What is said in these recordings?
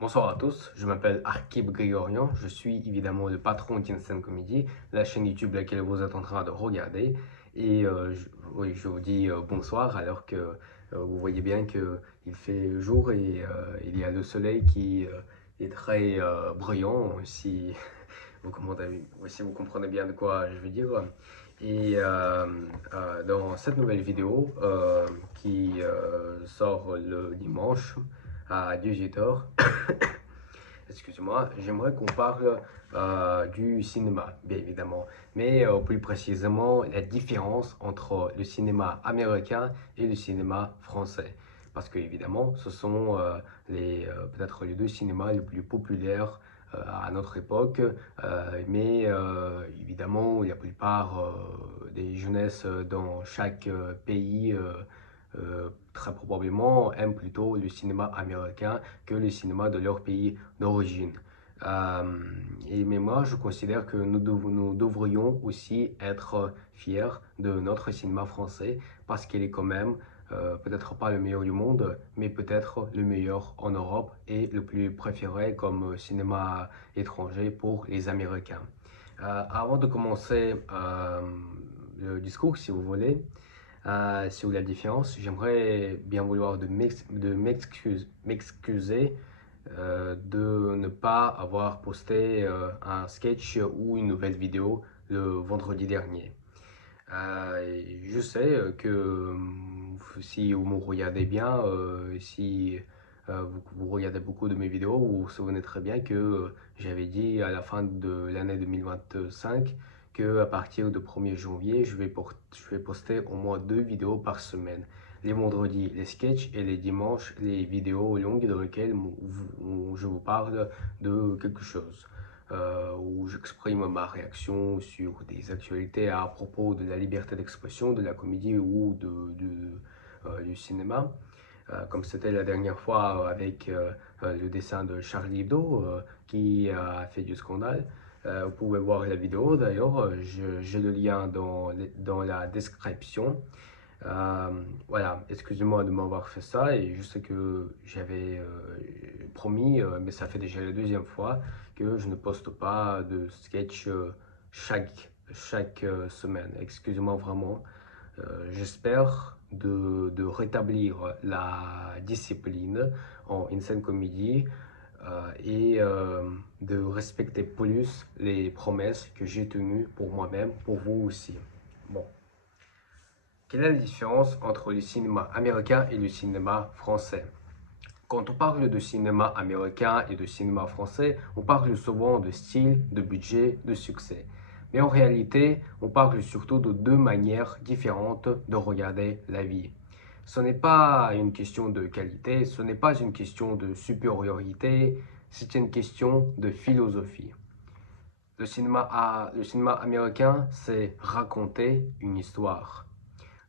Bonsoir à tous, je m'appelle Arkib Grigorian, je suis évidemment le patron d'Instant Comedy, la chaîne YouTube laquelle vous êtes en train de regarder. Et oui, je vous dis bonsoir alors que vous voyez bien qu'il fait jour et il y a le soleil qui est très brillant, si si vous comprenez bien de quoi je veux dire. Et dans cette nouvelle vidéo qui sort le dimanche à 18h, excusez-moi, j'aimerais qu'on parle du cinéma, bien évidemment, mais plus précisément la différence entre le cinéma américain et le cinéma français. Parce que évidemment, ce sont peut-être les deux cinémas les plus populaires à notre époque, mais évidemment, la plupart des jeunesses dans chaque pays très probablement aiment plutôt le cinéma américain que le cinéma de leur pays d'origine. Euh, mais moi, je considère que nous devrions aussi être fiers de notre cinéma français parce qu'il est quand même peut-être pas le meilleur du monde, mais peut-être le meilleur en Europe et le plus préféré comme cinéma étranger pour les Américains. Avant de commencer le discours, si vous voulez, sur la différence, j'aimerais bien vouloir de m'excuser de ne pas avoir posté un sketch ou une nouvelle vidéo le vendredi dernier. Je sais que si vous me regardez bien, si vous regardez beaucoup de mes vidéos, vous vous souvenez très bien que j'avais dit à la fin de l'année 2025 que à partir du 1er janvier, je vais poster au moins 2 vidéos par semaine. Les vendredis, les sketchs et les dimanches, les vidéos longues dans lesquelles où je vous parle de quelque chose où j'exprime ma réaction sur des actualités à propos de la liberté d'expression, de la comédie ou du cinéma. Comme c'était la dernière fois avec le dessin de Charlie Hebdo qui a fait du scandale. Vous pouvez voir la vidéo d'ailleurs, j'ai le lien dans la description. Euh, voilà, excusez-moi de m'avoir fait ça et je sais que j'avais promis, mais ça fait déjà la deuxième fois que je ne poste pas de sketch chaque semaine. Excusez-moi vraiment. J'espère de rétablir la discipline en insane comédie et de respecter plus les promesses que j'ai tenues pour moi-même, pour vous aussi. Bon. Quelle est la différence entre le cinéma américain et le cinéma français? Quand on parle de cinéma américain et de cinéma français, on parle souvent de style, de budget, de succès. Mais en réalité, on parle surtout de deux manières différentes de regarder la vie. Ce n'est pas une question de qualité, ce n'est pas une question de supériorité, c'est une question de philosophie. Le cinéma américain, c'est raconter une histoire.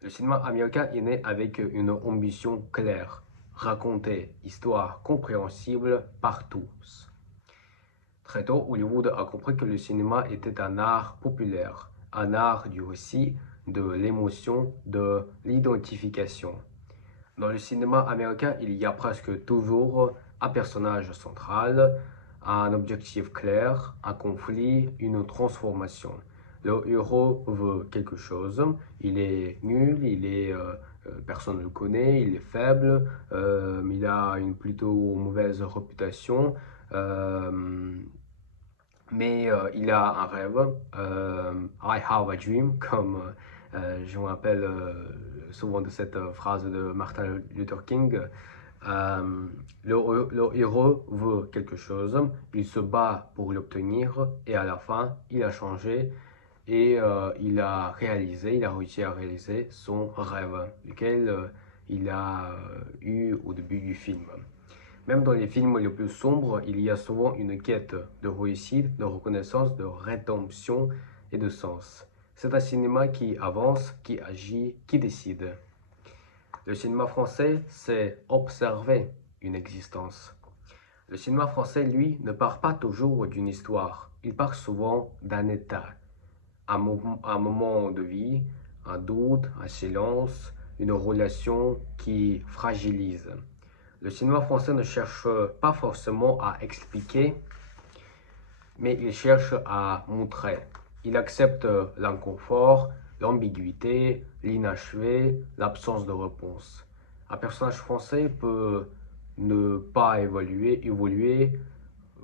Le cinéma américain est né avec une ambition claire, raconter histoire compréhensible par tous. Très tôt, Hollywood a compris que le cinéma était un art populaire, un art du récit, de l'émotion, de l'identification. Dans le cinéma américain, il y a presque toujours un personnage central, un objectif clair, un conflit, une transformation. Le héros veut quelque chose, il est nul, personne ne le connaît, il est faible, il a une plutôt mauvaise réputation, euh, mais il a un rêve. I have a dream, comme je me rappelle souvent de cette phrase de Martin Luther King. Le héros veut quelque chose, il se bat pour l'obtenir et à la fin, il a changé et il a réussi à réaliser son rêve, lequel il a eu au début du film. Même dans les films les plus sombres, il y a souvent une quête de réussite, de reconnaissance, de rédemption et de sens. C'est un cinéma qui avance, qui agit, qui décide. Le cinéma français, c'est observer une existence. Le cinéma français, lui, ne part pas toujours d'une histoire. Il part souvent d'un état, un moment de vie, un doute, un silence, une relation qui fragilise. Le cinéma français ne cherche pas forcément à expliquer, mais il cherche à montrer. Il accepte l'inconfort, l'ambiguïté, l'inachevé, l'absence de réponse. Un personnage français peut ne pas évoluer,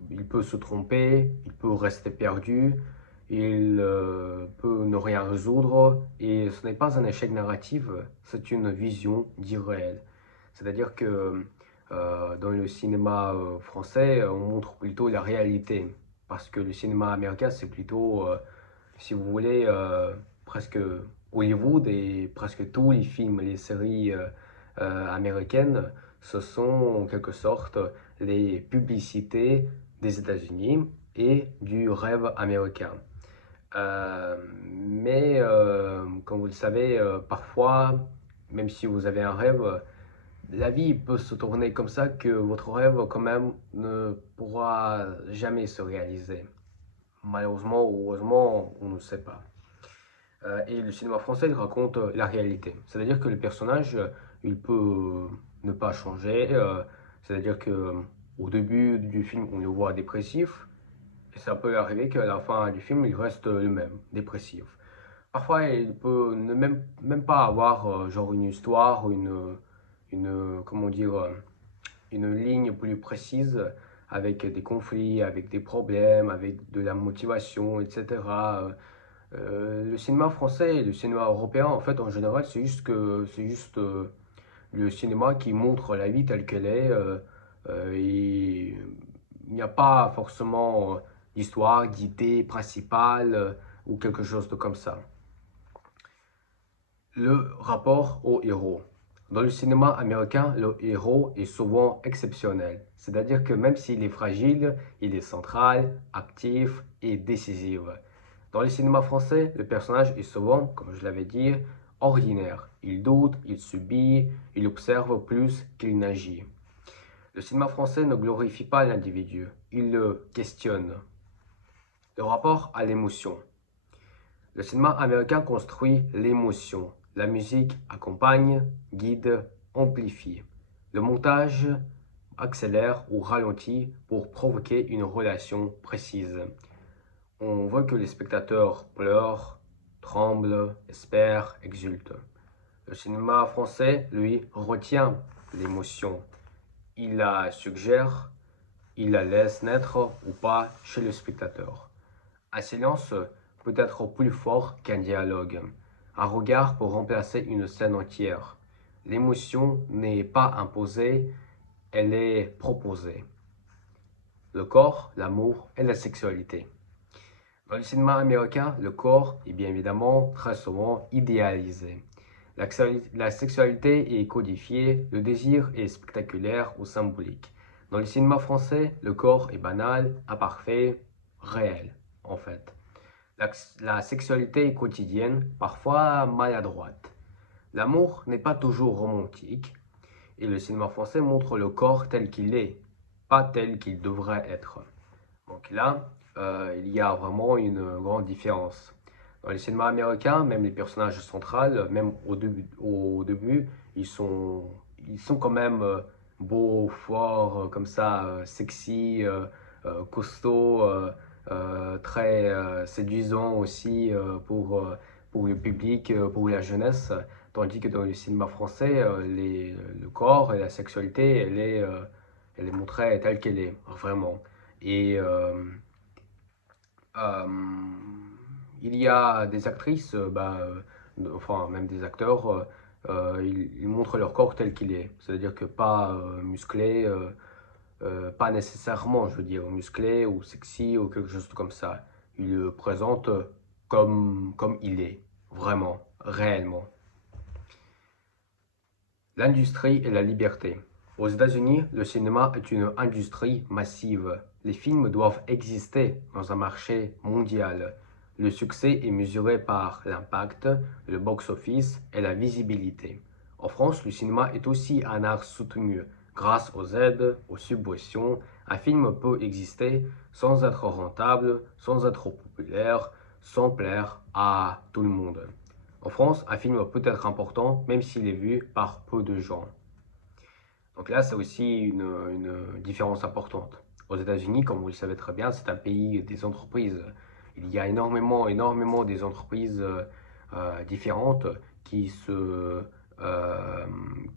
il peut se tromper, il peut rester perdu, il peut ne rien résoudre, et ce n'est pas un échec narratif, c'est une vision d'irréel. C'est-à-dire que dans le cinéma français, on montre plutôt la réalité, parce que le cinéma américain, c'est plutôt, si vous voulez, presque Hollywood, et presque tous les films, les séries américaines, ce sont en quelque sorte les publicités des États-Unis et du rêve américain. Comme vous le savez, parfois, même si vous avez un rêve, la vie peut se tourner comme ça que votre rêve quand même ne pourra jamais se réaliser. Malheureusement ou heureusement, on ne sait pas. Et le cinéma français, il raconte la réalité. C'est-à-dire que le personnage, il peut ne pas changer. C'est-à-dire que au début du film, on le voit dépressif. Et ça peut arriver qu'à la fin du film, il reste le même, dépressif. Parfois, il peut ne même pas avoir genre une histoire, comment dire, une ligne plus précise avec des conflits, avec des problèmes, avec de la motivation, etc. Le cinéma français et le cinéma européen, en fait, en général, c'est juste le cinéma qui montre la vie telle qu'elle est. Et il n'y a pas forcément d'histoire, d'idée principale ou quelque chose de comme ça. Le rapport au héros. Dans le cinéma américain, le héros est souvent exceptionnel. C'est-à-dire que même s'il est fragile, il est central, actif et décisif. Dans le cinéma français, le personnage est souvent, comme je l'avais dit, ordinaire. Il doute, il subit, il observe plus qu'il n'agit. Le cinéma français ne glorifie pas l'individu, il le questionne. Le rapport à l'émotion. Le cinéma américain construit l'émotion. La musique accompagne, guide, amplifie. Le montage accélère ou ralentit pour provoquer une relation précise. On veut que les spectateurs pleurent, tremblent, espèrent, exultent. Le cinéma français, lui, retient l'émotion. Il la suggère, il la laisse naître ou pas chez le spectateur. Un silence peut être plus fort qu'un dialogue. Un regard peut remplacer une scène entière. L'émotion n'est pas imposée, elle est proposée. Le corps, l'amour et la sexualité. Dans le cinéma américain, le corps est bien évidemment très souvent idéalisé. La sexualité est codifiée, le désir est spectaculaire ou symbolique. Dans le cinéma français, le corps est banal, imparfait, réel, en fait. La sexualité est quotidienne, parfois maladroite. L'amour n'est pas toujours romantique, et le cinéma français montre le corps tel qu'il est, pas tel qu'il devrait être. Donc là, il y a vraiment une grande différence. Dans le cinéma américain, même les personnages centraux, même au début ils sont quand même beaux, forts, comme ça, sexy, costauds, très séduisants aussi pour le public, pour la jeunesse. Tandis que dans le cinéma français, le corps et la sexualité, elle est montrée telle qu'elle est, vraiment. Et euh, il y a des actrices, enfin même des acteurs, ils montrent leur corps tel qu'il est. C'est-à-dire que pas musclé, pas nécessairement, je veux dire, musclé ou sexy ou quelque chose comme ça. Ils le présentent comme il est, vraiment, réellement. L'industrie et la liberté. Aux États-Unis, le cinéma est une industrie massive. Les films doivent exister dans un marché mondial. Le succès est mesuré par l'impact, le box-office et la visibilité. En France, le cinéma est aussi un art soutenu. Grâce aux aides, aux subventions, un film peut exister sans être rentable, sans être populaire, sans plaire à tout le monde. En France, un film peut être important même s'il est vu par peu de gens. Donc là, c'est aussi une différence importante. Aux États-Unis, comme vous le savez très bien, c'est un pays des entreprises. Il y a énormément des entreprises différentes qui,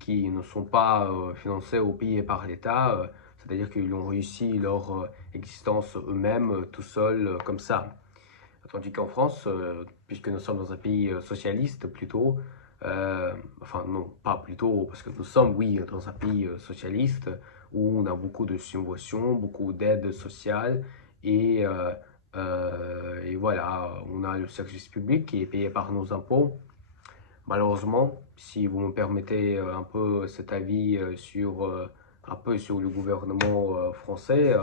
qui ne sont pas financées ou payées par l'État. C'est-à-dire qu'ils ont réussi leur existence eux-mêmes, tout seuls, comme ça. Tandis qu'en France, puisque nous sommes dans un pays socialiste plutôt, enfin non, pas plutôt, parce que nous sommes, oui, dans un pays socialiste où on a beaucoup de subventions, beaucoup d'aides sociales et voilà, on a le service public qui est payé par nos impôts. Malheureusement, si vous me permettez un peu cet avis un peu sur le gouvernement français,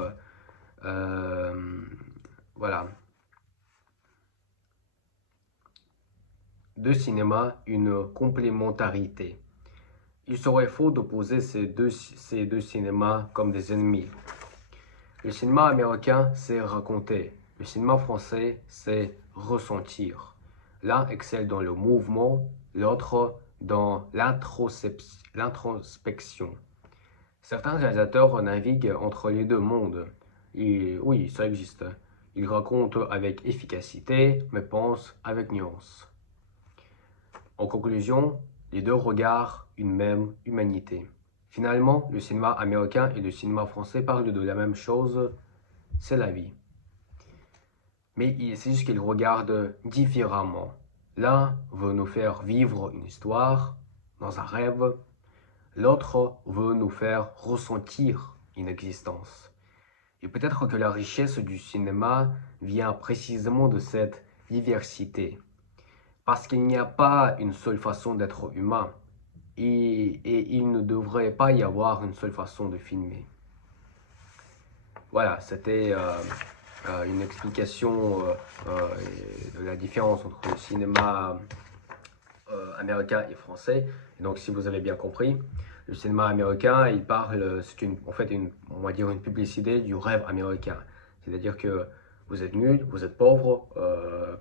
euh, voilà. Deux cinémas, une complémentarité. Il serait faux d'opposer ces deux cinémas comme des ennemis. Le cinéma américain, c'est raconter. Le cinéma français, c'est ressentir. L'un excelle dans le mouvement, l'autre dans l'introspection. Certains réalisateurs naviguent entre les deux mondes. Et oui, ça existe. Ils racontent avec efficacité, mais pensent avec nuance. En conclusion, les deux regardent une même humanité. Finalement, le cinéma américain et le cinéma français parlent de la même chose, c'est la vie. Mais c'est juste qu'ils regardent différemment. L'un veut nous faire vivre une histoire dans un rêve, l'autre veut nous faire ressentir une existence. Et peut-être que la richesse du cinéma vient précisément de cette diversité. Parce qu'il n'y a pas une seule façon d'être humain. Et il ne devrait pas y avoir une seule façon de filmer. Voilà, c'était une explication de la différence entre le cinéma américain et français. Et donc, si vous avez bien compris, le cinéma américain, il parle, c'est en fait on va dire une publicité du rêve américain. C'est-à-dire que vous êtes nul, vous êtes pauvre,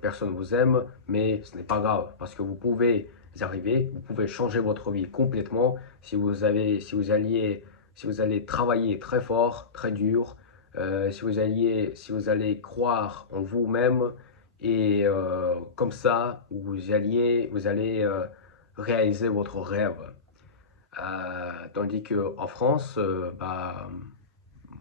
personne ne vous aime, mais ce n'est pas grave parce que vous pouvez y arriver, vous pouvez changer votre vie complètement si vous allez travailler très fort, très dur, si vous allez croire en vous-même et comme ça, vous allez réaliser votre rêve. Tandis qu'en France, bah,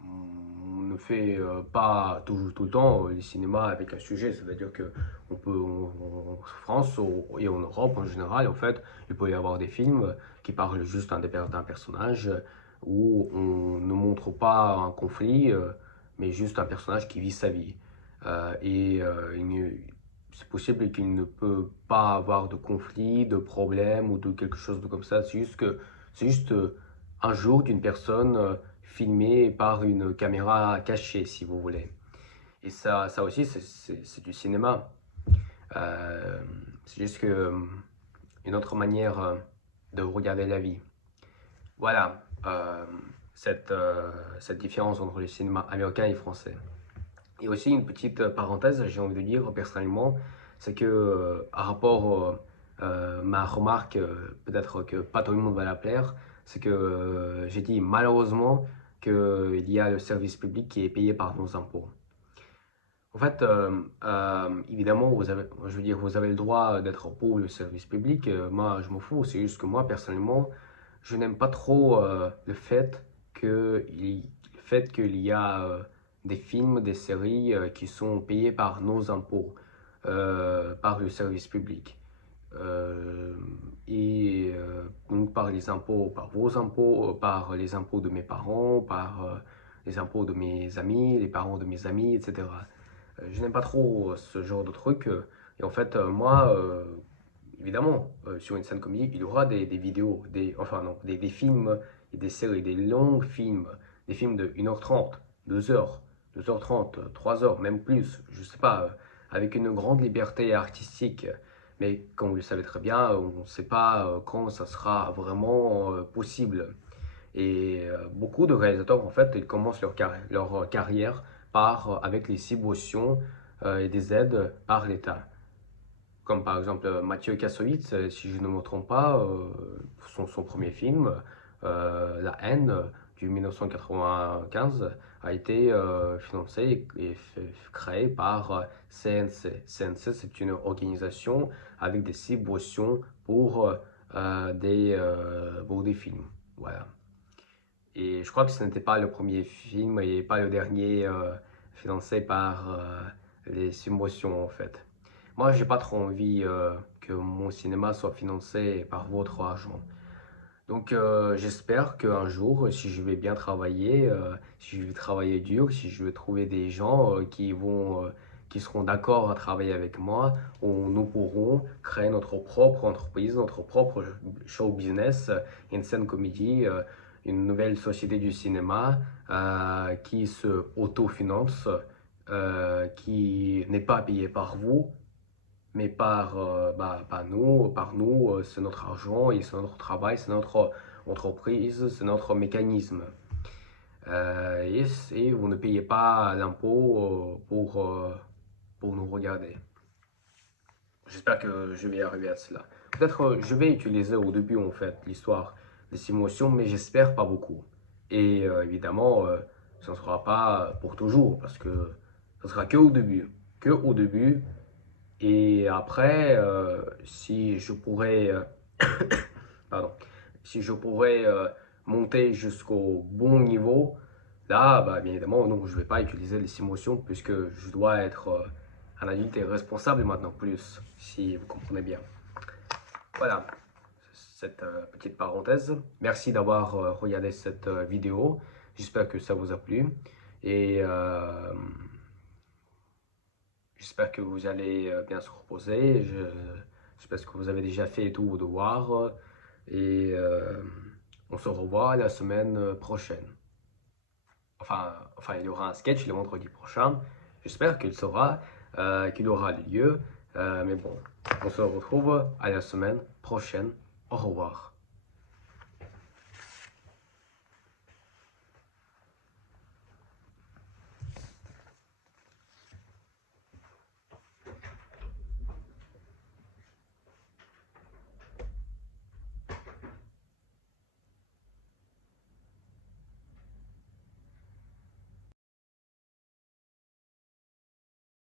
on ne fait pas tout le temps le cinéma avec un sujet. C'est-à-dire que en France et en Europe en général, en fait, il peut y avoir des films qui parlent juste d'un personnage où on ne montre pas un conflit, mais juste un personnage qui vit sa vie. Et c'est possible qu'il ne peut pas avoir de conflit, de problème ou de quelque chose de comme ça. C'est juste un jour d'une personne filmée par une caméra cachée, si vous voulez. Et ça aussi, c'est du cinéma. Euh, c'est juste que une autre manière de regarder la vie. Voilà cette différence entre le cinéma américain et français. Et aussi une petite parenthèse, j'ai envie de dire personnellement, c'est que à rapport ma remarque, peut-être que pas tout le monde va la plaire, c'est que j'ai dit malheureusement qu'il y a le service public qui est payé par nos impôts. En fait, évidemment, je veux dire, vous avez le droit d'être pour le service public. Moi, je m'en fous. C'est juste que moi, personnellement, je n'aime pas trop le fait qu'il y a des films, des séries qui sont payés par nos impôts, par le service public. Euh, donc par les impôts, par vos impôts, par les impôts de mes parents, par les impôts de mes amis, les parents de mes amis, etc. Je n'aime pas trop ce genre de truc. Et en fait, moi, évidemment, sur une scène comédie, il y aura des vidéos, enfin non, des films et des séries, des longs films, des films de 1h30, 2h, 2h30, 3h, même plus, je sais pas, avec une grande liberté artistique. Mais comme vous le savez très bien, on ne sait pas quand ça sera vraiment possible. Et beaucoup de réalisateurs, en fait, ils commencent leur carrière avec les subventions et des aides par l'État. Comme par exemple Mathieu Kassovitz, si je ne me trompe pas, son premier film, la haine du 1995 a été financée et créée par CNC. CNC, c'est une organisation avec des subventions pour des films. Voilà. Et je crois que ce n'était pas le premier film et pas le dernier financé par les subventions en fait. Moi, j'ai pas trop envie que mon cinéma soit financé par votre argent. Donc, j'espère qu'un jour, si je vais bien travailler, si je vais travailler dur, si je vais trouver des gens qui seront d'accord à travailler avec moi, nous pourrons créer notre propre entreprise, notre propre show business, une scène comédie, une nouvelle société du cinéma qui se autofinance, qui n'est pas payée par vous, mais par nous, c'est notre argent et c'est notre travail, c'est notre entreprise, c'est notre mécanisme. Et vous ne payez pas l'impôt pour nous regarder. J'espère que je vais arriver à cela. Peut-être je vais utiliser au début en fait l'histoire des simulations, mais j'espère pas beaucoup. Et évidemment, ce ne sera pas pour toujours parce que ce sera que au début. Que au début. Et après, si je pourrais, pardon, si je pourrais monter jusqu'au bon niveau, là, bah, bien évidemment, non, je ne vais pas utiliser les simulations puisque je dois être un adulte et responsable maintenant plus, si vous comprenez bien. Voilà, cette petite parenthèse. Merci d'avoir regardé cette vidéo. J'espère que ça vous a plu. Et j'espère que vous allez bien se reposer. J'espère que vous avez déjà fait tous vos devoirs. Et on se revoit la semaine prochaine. Enfin, il y aura un sketch le vendredi prochain. J'espère qu'il aura lieu. Mais bon, on se retrouve à la semaine prochaine. Au revoir.